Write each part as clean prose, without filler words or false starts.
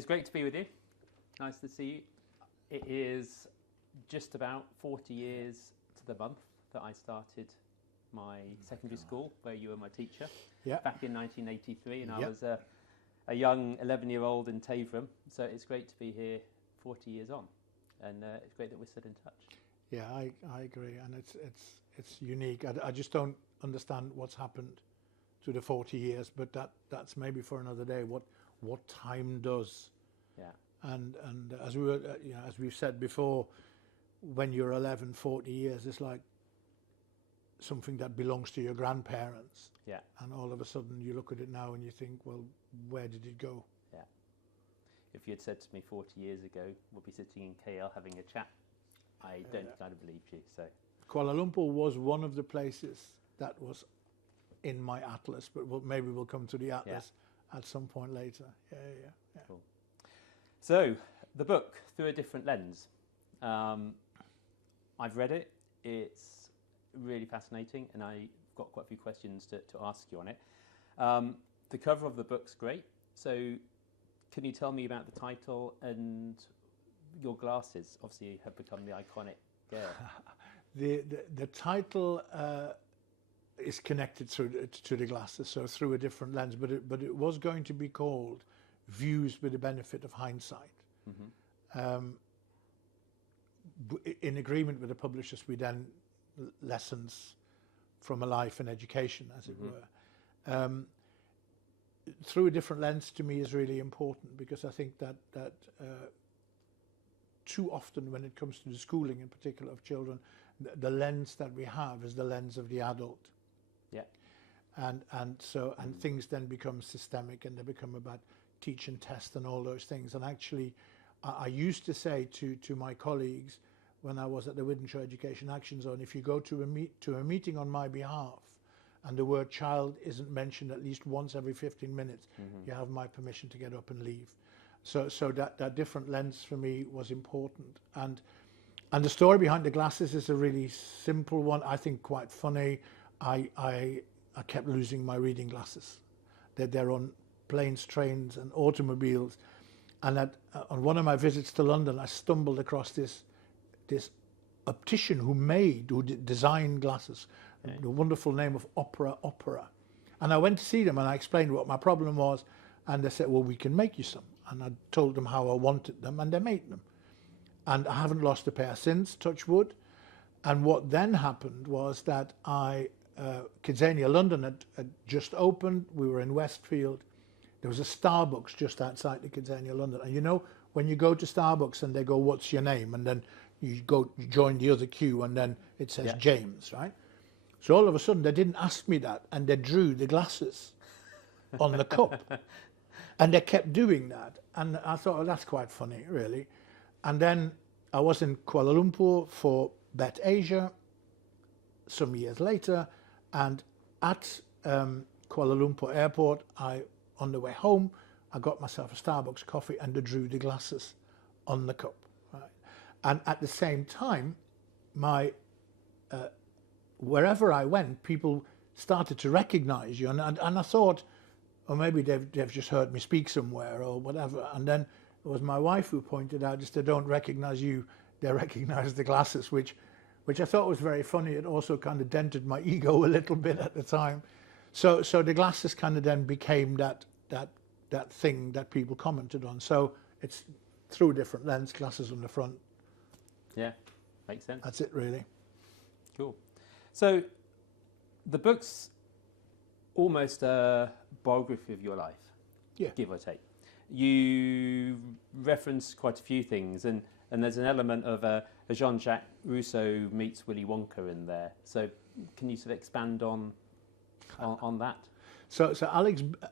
It's great to be with you. Nice to see you. It is just about 40 years to the month that I started my secondary school, where you were my teacher, back in 1983, and I was a young 11-year-old in Taverham. So it's great to be here 40 years on, and it's great that we're still in touch. Yeah, I agree, and it's unique. I just don't understand what's happened to the 40 years, but that's maybe for another day. What time does? Yeah. And as we were, as we've said before, when you're 11, 40 years, it's like something that belongs to your grandparents. Yeah. And all of a sudden you look at it now and you think, well, where did it go? Yeah. If you had said to me 40 years ago, we'll be sitting in KL having a chat, I don't think I'd have believed you. So Kuala Lumpur was one of the places that was in my atlas, but maybe we'll come to the atlas at some point later. Yeah. Cool. So, the book, Through a Different Lens. I've read it. It's really fascinating, and I've got quite a few questions to ask you on it. The cover of the book's great. So, can you tell me about the title and your glasses? Obviously, have become the iconic Ger. The title is connected to the glasses, so Through a Different Lens. But it was going to be called Views with the Benefit of Hindsight. Mm-hmm. In agreement with the publishers, we then lessons from a life and education, as it were. Through a Different Lens to me is really important, because I think that too often when it comes to the schooling in particular of children, the lens that we have is the lens of the adult. Yeah. And things then become systemic, and they become about teach and test and all those things. And actually, I used to say to my colleagues when I was at the Wythenshawe Education Action Zone, if you go to a meeting on my behalf and the word child isn't mentioned at least once every 15 minutes, you have my permission to get up and leave. So that different lens for me was important. And the story behind the glasses is a really simple one, I think quite funny. I kept losing my reading glasses. They're on planes, trains and automobiles. And on one of my visits to London, I stumbled across this optician who designed glasses, the wonderful name of Opera. And I went to see them and I explained what my problem was, and they said, well, we can make you some. And I told them how I wanted them, and they made them. And I haven't lost a pair since, touch wood. And what then happened was that Kidzania London had just opened. We were in Westfield. There was a Starbucks just outside the Kidzania London. And you know, when you go to Starbucks and they go, what's your name? And then you join the other queue, and then it says James, right? So all of a sudden they didn't ask me that, and they drew the glasses on the cup. And they kept doing that. And I thought, oh, that's quite funny, really. And then I was in Kuala Lumpur for BETT Asia some years later, and at Kuala Lumpur airport, on the way home, I got myself a Starbucks coffee and I drew the glasses on the cup. Right? And at the same time, wherever I went, people started to recognize you. And I thought, or maybe they've just heard me speak somewhere or whatever. And then it was my wife who pointed out, just they don't recognize you, they recognize the glasses, which I thought was very funny. It also kind of dented my ego a little bit at the time. So the glasses kind of then became that thing that people commented on. So it's Through a Different Lens, glasses on the front. Yeah, makes sense. That's it, really. Cool. So the book's almost a biography of your life, give or take. You reference quite a few things, and there's an element of a Jean-Jacques Rousseau meets Willy Wonka in there. So can you sort of expand on that? So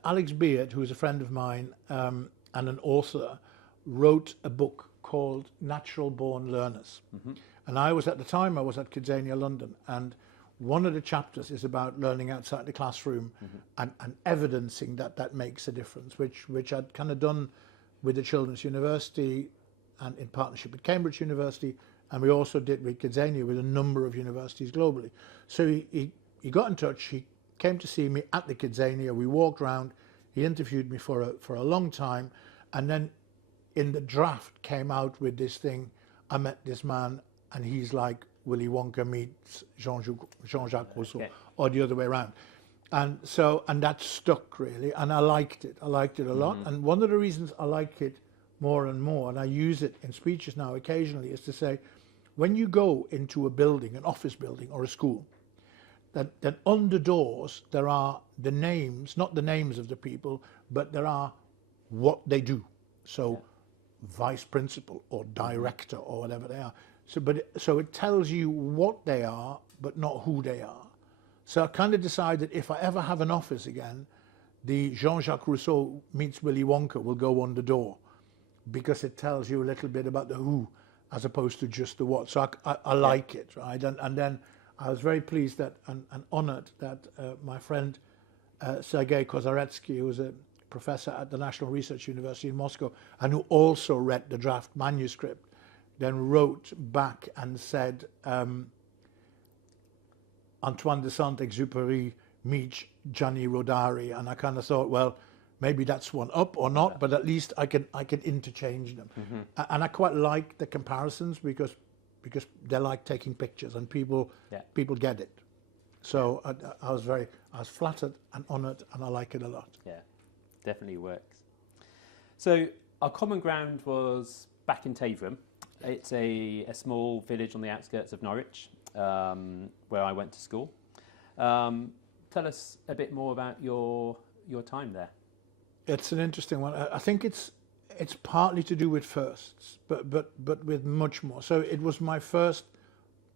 Alex Beard, who is a friend of mine and an author, wrote a book called Natural Born Learners. And I was at Kidzania London, and one of the chapters is about learning outside the classroom and evidencing that makes a difference, which I'd kind of done with the Children's University and in partnership with Cambridge University, and we also did with Kidzania with a number of universities globally. So he got in touch, he came to see me at the Kidzania, we walked around, he interviewed me for a long time, and then in the draft came out with this thing, I met this man and he's like Willy Wonka meets Jean-Jacques Rousseau, or the other way around. And that stuck really, and I liked it a lot. And one of the reasons I like it more and more, and I use it in speeches now occasionally, is to say, when you go into a building, an office building or a school, that on the doors there are the names, not the names of the people, but there are what they do. So vice principal or director or whatever they are. So it tells you what they are, but not who they are. So I kind of decided if I ever have an office again, the Jean-Jacques Rousseau meets Willy Wonka will go on the door, because it tells you a little bit about the who as opposed to just the what. So I like it, right? And then I was very pleased that and honored that my friend Sergei Kozaretsky, who was a professor at the National Research University in Moscow and who also read the draft manuscript, then wrote back and said, Antoine de Saint-Exupéry meets Gianni Rodari, and I kind of thought, well, maybe that's one up or not, but at least I can interchange them. And I quite like the comparisons because they're like taking pictures, and people get it. So I was flattered and honoured, and I like it a lot. Yeah, definitely works. So our common ground was back in Taverham. It's a small village on the outskirts of Norwich, where I went to school. Tell us a bit more about your time there. It's an interesting one. I think it's partly to do with firsts, but with much more. So it was my first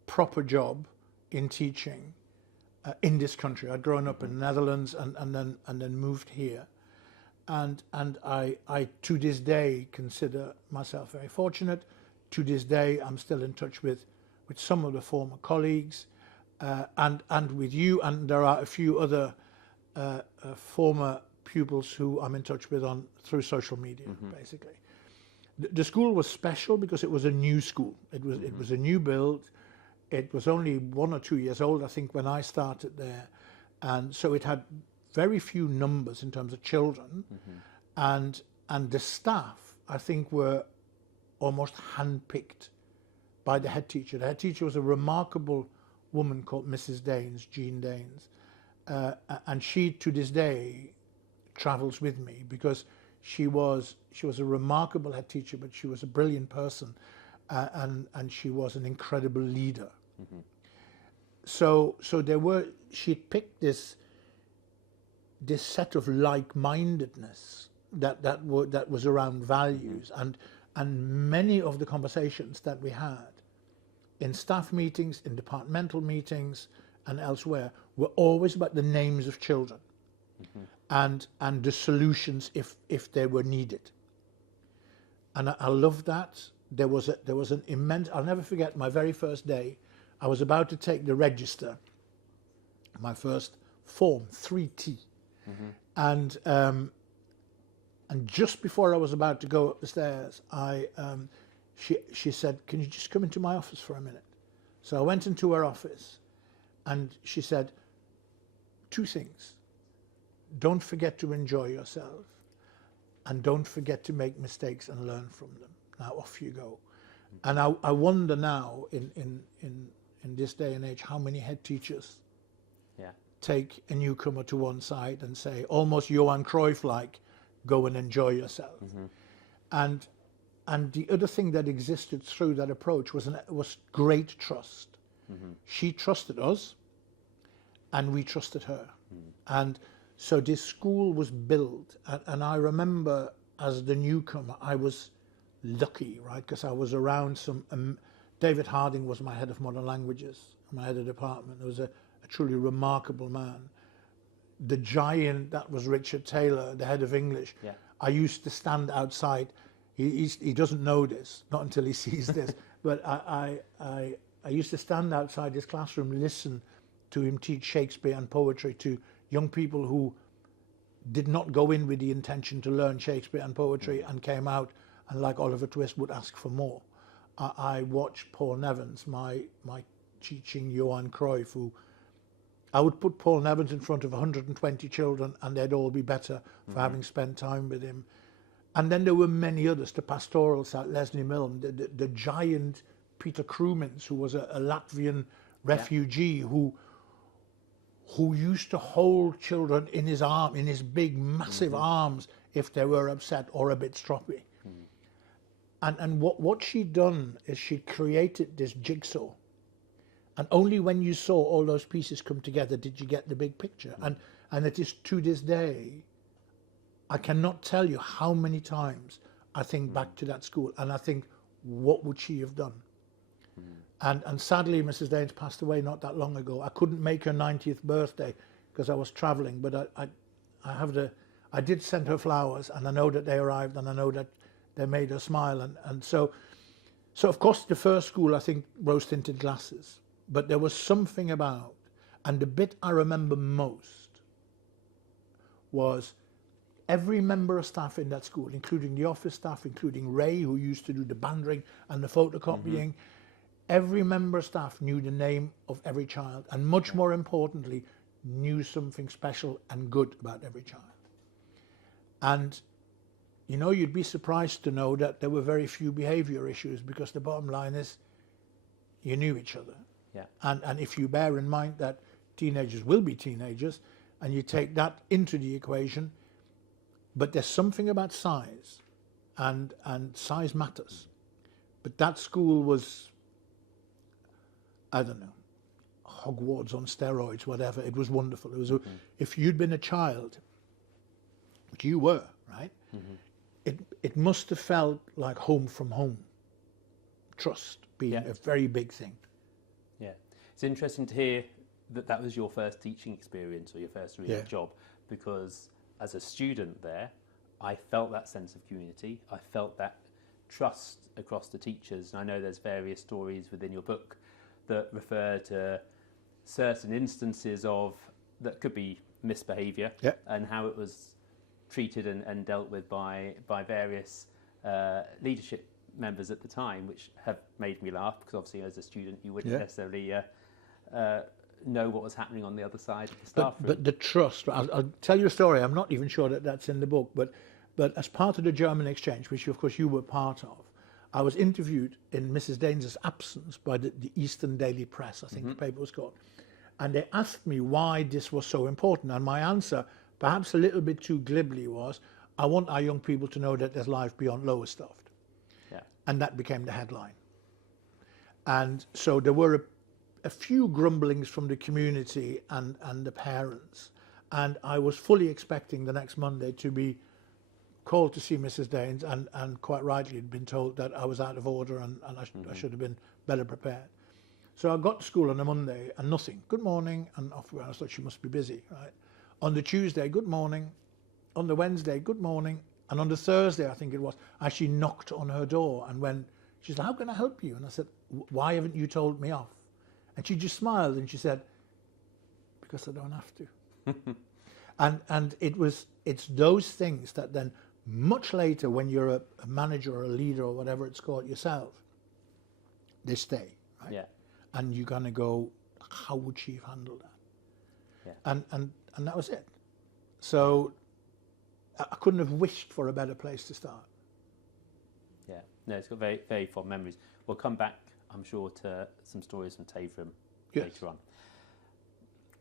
proper job in teaching in this country. I'd grown up in the Netherlands and then moved here, and I to this day consider myself very fortunate. To this day, I'm still in touch with some of the former colleagues, and with you, and there are a few other former pupils who I'm in touch with through social media, basically. The school was special because it was a new school. It was a new build. It was only 1 or 2 years old, I think, when I started there, and so it had very few numbers in terms of children, and the staff, I think, were almost handpicked by the head teacher. The head teacher was a remarkable woman called Mrs. Daines, Jean Daines, and she to this day travels with me because she was a remarkable head teacher, but she was a brilliant person, and she was an incredible leader. So she'd picked this set of like-mindedness that was around values, and many of the conversations that we had in staff meetings, in departmental meetings, and elsewhere were always about the names of children and the solutions if they were needed. And I love that. There was an immense. I'll never forget my very first day. I was about to take the register, my first form 3T, and just before I was about to go up the stairs, she said, "Can you just come into my office for a minute?" So I went into her office, and she said 2 things: don't forget to enjoy yourself, and don't forget to make mistakes and learn from them. Now off you go. And I wonder now in this day and age how many head teachers take a newcomer to one side and say, almost Johan Cruyff-like, go and enjoy yourself. And the other thing that existed through that approach was great trust. She trusted us, and we trusted her. And so this school was built, and I remember as the newcomer, I was lucky, right, because I was around some. David Harding was my head of modern languages, my head of department. He was a truly remarkable man. The giant that was Richard Taylor, the head of English. I used to stand outside. He doesn't know this, not until he sees this. But I used to stand outside his classroom, listen to him teach Shakespeare and poetry to young people who did not go in with the intention to learn Shakespeare and poetry and came out and, like Oliver Twist, would ask for more. I watched Paul Nevins, my teaching Johan Cruyff, who I would put Paul Nevins in front of 120 children and they'd all be better for having spent time with him. And then there were many others, the pastorals at Leslie Milne, the giant Peter Krumins, who was a Latvian refugee who used to hold children in his big, massive arms if they were upset or a bit stroppy. And what she'd done is she created this jigsaw. And only when you saw all those pieces come together did you get the big picture. And it is to this day, I cannot tell you how many times I think back to that school and I think, what would she have done? And sadly, Mrs. Daines passed away not that long ago. I couldn't make her 90th birthday because I was traveling, but I did send her flowers, and I know that they arrived, and I know that they made her smile. And so of course the first school, I think, rose-tinted glasses, but there was something about, and the bit I remember most was every member of staff in that school, including the office staff, including Ray, who used to do the bandering and the photocopying, every member of staff knew the name of every child, and much more importantly, knew something special and good about every child. And, you know, you'd be surprised to know that there were very few behavior issues, because the bottom line is you knew each other. Yeah. And if you bear in mind that teenagers will be teenagers, and you take that into the equation, but there's something about size, and size matters. But that school was, I don't know, Hogwarts on steroids, whatever. It was wonderful. It was if you'd been a child, which you were, right? It must have felt like home from home. Trust being a very big thing. Yeah, it's interesting to hear that was your first teaching experience or your first real job, because as a student there, I felt that sense of community. I felt that trust across the teachers, and I know there's various stories within your book that refer to certain instances of that could be misbehaviour and how it was treated and dealt with by various leadership members at the time, which have made me laugh, because obviously as a student you wouldn't necessarily know what was happening on the other side of the staff room. But the trust, I'll tell you a story. I'm not even sure that that's in the book, but as part of the German exchange, which of course you were part of, I was interviewed in Mrs. Daines's absence by the Eastern Daily Press, I think the paper was called. And they asked me why this was so important. And my answer, perhaps a little bit too glibly, was, I want our young people to know that there's life beyond Lowestoft. Yeah. And that became the headline. And so there were a few grumblings from the community and the parents. And I was fully expecting the next Monday to be called to see Mrs. Daines, and quite rightly had been told that I was out of order and I should have been better prepared. So I got to school on a Monday and nothing. Good morning, and off we went. I thought she must be busy, right? On the Tuesday, good morning. On the Wednesday, good morning. And on the Thursday, I think it was, I actually knocked on her door, and when she's like, how can I help you? And I said, why haven't you told me off? And she just smiled and she said, because I don't have to. and it's those things that then much later, when you're a manager or a leader or whatever it's called yourself, they stay, right? Yeah. And you're gonna go, how would she have handled that? Yeah. And that was it. So I couldn't have wished for a better place to start. Yeah, no, it's got very, very fond memories. We'll come back, I'm sure, to some stories from Taverham later on.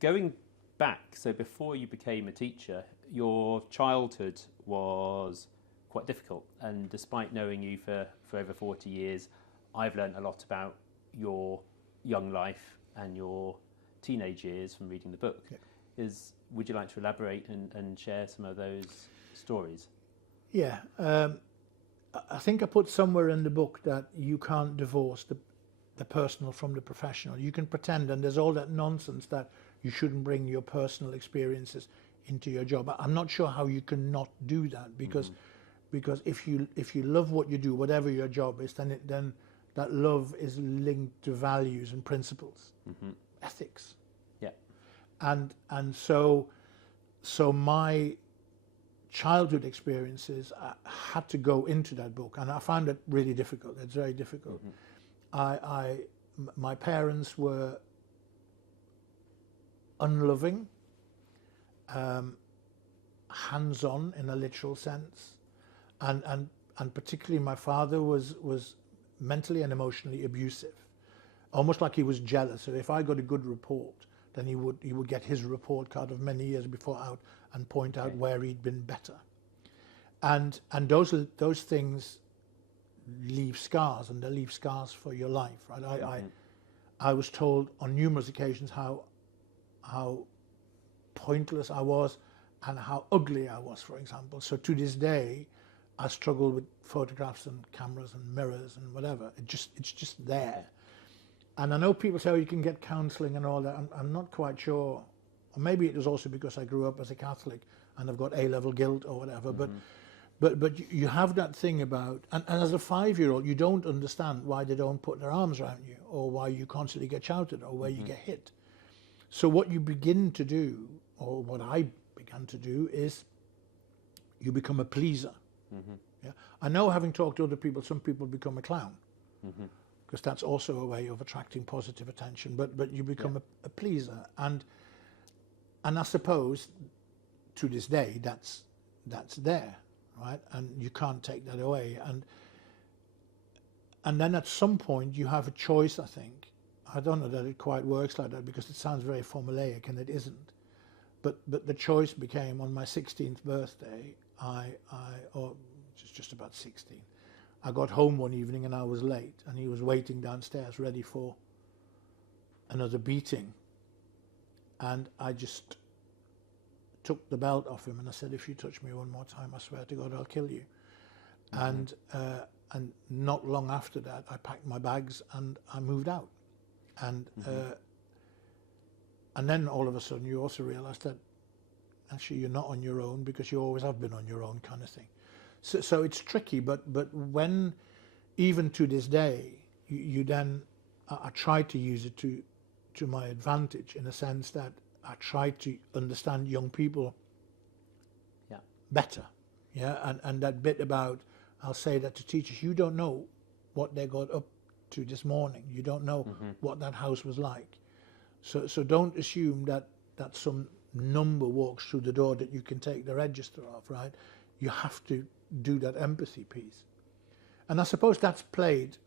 Going back, so before you became a teacher, your childhood was quite difficult, and despite knowing you for over 40 years, I've learned a lot about your young life and your teenage years from reading the book. Yeah. Would you like to elaborate and share some of those stories? Yeah, I think I put somewhere in the book that you can't divorce the personal from the professional. You can pretend, and there's all that nonsense that you shouldn't bring your personal experiences into your job. I'm not sure how you can not do that, because if you love what you do, whatever your job is, then that love is linked to values and principles, ethics. Yeah. And so my childhood experiences had to go into that book, and I found it really difficult. It's very difficult. My parents were unloving, hands-on in a literal sense, and particularly my father was mentally and emotionally abusive, almost like he was jealous. So if I got a good report, then he would get his report card of many years before out and point out where he'd been better. And those things leave scars, and they leave scars for your life, right? I was told on numerous occasions how pointless I was and how ugly I was, for example. So to this day, I struggle with photographs and cameras and mirrors and whatever. It's just there. And I know people say, oh, you can get counselling and all that. I'm not quite sure. Or maybe it was also because I grew up as a Catholic and I've got A-level guilt or whatever. But you have that thing about, and as a 5-year-old, you don't understand why they don't put their arms around you, or why you constantly get shouted, or where you get hit. So what you begin to do, or what I began to do, is you become a pleaser. Yeah? I know, having talked to other people, some people become a clown, because that's also a way of attracting positive attention. But you become a pleaser, and I suppose to this day that's there, right? And you can't take that away. And then at some point you have a choice. I think, I don't know that it quite works like that, because it sounds very formulaic, and it isn't. But the choice became, on my 16th birthday, or just about 16, I got home one evening and I was late, and he was waiting downstairs ready for another beating. And I just took the belt off him and I said, if you touch me one more time, I swear to God, I'll kill you. And not long after that, I packed my bags and I moved out. And then all of a sudden you also realize that actually you're not on your own, because you always have been on your own, kind of thing. So it's tricky, but when, even to this day, you then, I try to use it to my advantage, in a sense that I try to understand young people better. Yeah, and that bit about, I'll say that to teachers, you don't know what they got up to this morning. You don't know what that house was like. So don't assume that some number walks through the door that you can take the register of, right? You have to do that empathy piece. And I suppose that's played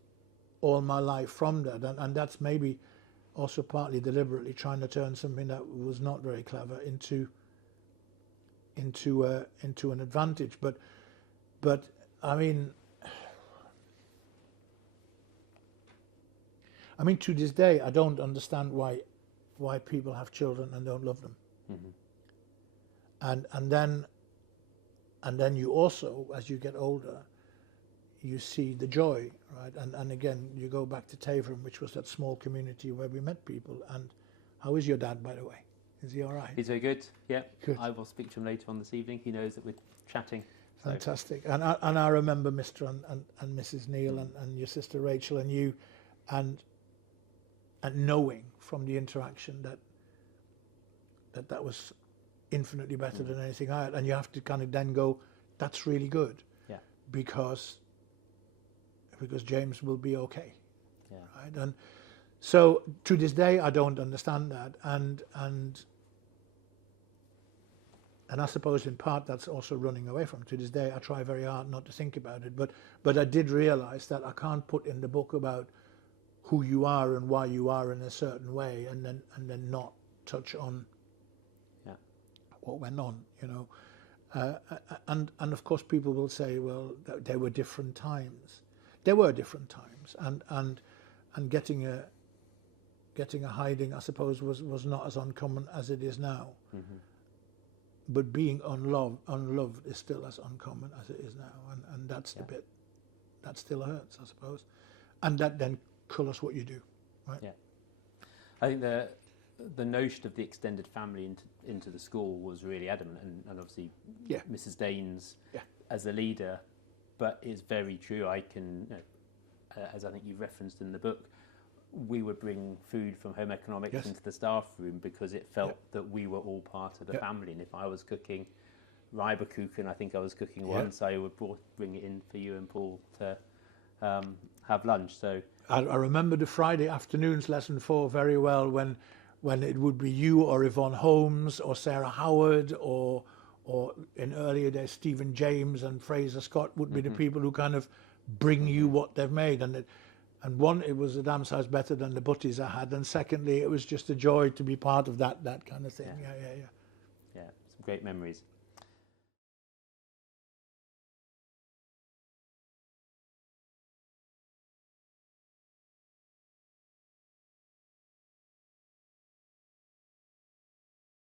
all my life from that, and that's maybe also partly deliberately trying to turn something that was not very clever into an advantage. But I mean to this day, I don't understand why people have children and don't love them. And then you also, as you get older, you see the joy, right? And again, you go back to Taverham, which was that small community where we met people. And how is your dad, by the way? Is he all right? He's very good, yeah. Good. I will speak to him later on this evening. He knows that we're chatting. So. Fantastic. And I remember Mr. and Mrs. Neill and your sister Rachel and you, and knowing from the interaction that was infinitely better than anything I had. And you have to kind of then go, that's really good. Yeah. Because James will be okay. Yeah. Right? And so to this day I don't understand that, and I suppose in part that's also running away from. To this day I try very hard not to think about it, but I did realize that I can't put in the book about who you are and why you are in a certain way, and then not touch on what went on, you know. And of course people will say, well, there were different times. There were different times, and getting a hiding, I suppose, was not as uncommon as it is now. But being unloved is still as uncommon as it is now, and that's the bit that still hurts, I suppose, and that then colours what you do, right? Yeah, I think the notion of the extended family into the school was really adamant, and obviously Mrs. Daines as the leader, but it's very true. I can, as I think you referenced in the book, we would bring food from home economics into the staff room because it felt that we were all part of the family. And if I was cooking Reiberkuchen, I think I was cooking once, I would bring it in for you and Paul to have lunch. So I remember the Friday afternoons, lesson 4, very well, when it would be you or Yvonne Holmes or Sarah Howard or or in earlier days, Stephen James and Fraser Scott would be the people who kind of bring you what they've made. And one, it was a damn size better than the butties I had, and secondly, it was just a joy to be part of that kind of thing. Yeah. Yeah, some great memories.